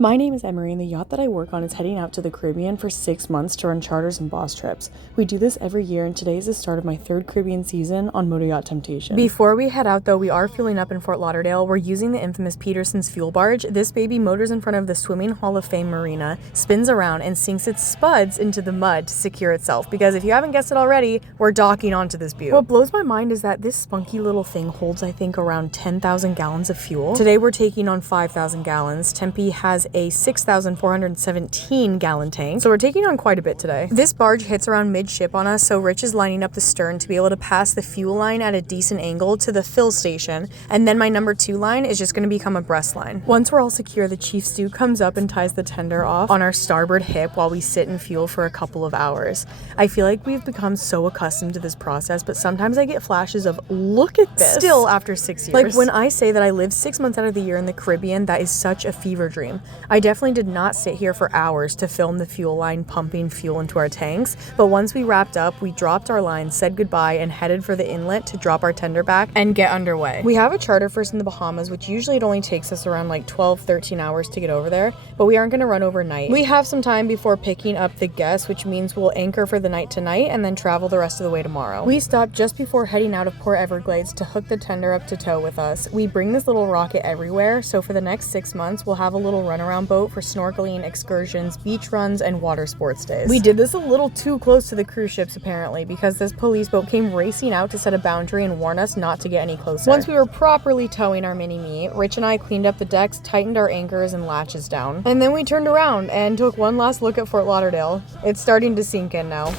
My name is Emery, and the yacht that I work on is heading out to the Caribbean for 6 months to run charters and boss trips. We do this every year, and today is the start of my 3rd Caribbean season on Motor Yacht Temptation. Before we head out, though, we are fueling up in Fort Lauderdale. We're using the infamous Peterson's fuel barge. This baby motors in front of the Swimming Hall of Fame marina, spins around, and sinks its spuds into the mud to secure itself. Because if you haven't guessed it already, we're docking onto this beaut. What blows my mind is that this spunky little thing holds, I think, around 10,000 gallons of fuel. Today we're taking on 5,000 gallons. Tempe has a 6,417 gallon tank, so we're taking on quite a bit today. This barge hits around midship on us, so Rich is lining up the stern to be able to pass the fuel line at a decent angle to the fill station, and then my number 2 line is just going to become a breast line. Once we're all secure, the chief stew comes up and ties the tender off on our starboard hip while we sit and fuel for a couple of hours. I feel like we've become so accustomed to this process, but sometimes I get flashes of, look at this, still after 6 years. Like when I say that I live 6 months out of the year in the Caribbean, that is such a fever dream. I definitely did not sit here for hours to film the fuel line pumping fuel into our tanks, but once we wrapped up, we dropped our line, said goodbye, and headed for the inlet to drop our tender back and get underway. We have a charter first in the Bahamas, which usually it only takes us around like 12-13 hours to get over there, but we aren't going to run overnight. We have some time before picking up the guests, which means we'll anchor for the night tonight and then travel the rest of the way tomorrow. We stopped just before heading out of Port Everglades to hook the tender up to tow with us. We bring this little rocket everywhere, so for the next 6 months, we'll have a little runaround boat for snorkeling, excursions, beach runs, and water sports days. We did this a little too close to the cruise ships apparently, because this police boat came racing out to set a boundary and warn us not to get any closer. Once we were properly towing our mini-me, Rich and I cleaned up the decks, tightened our anchors and latches down, and then we turned around and took one last look at Fort Lauderdale. It's starting to sink in now.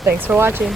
Thanks for watching.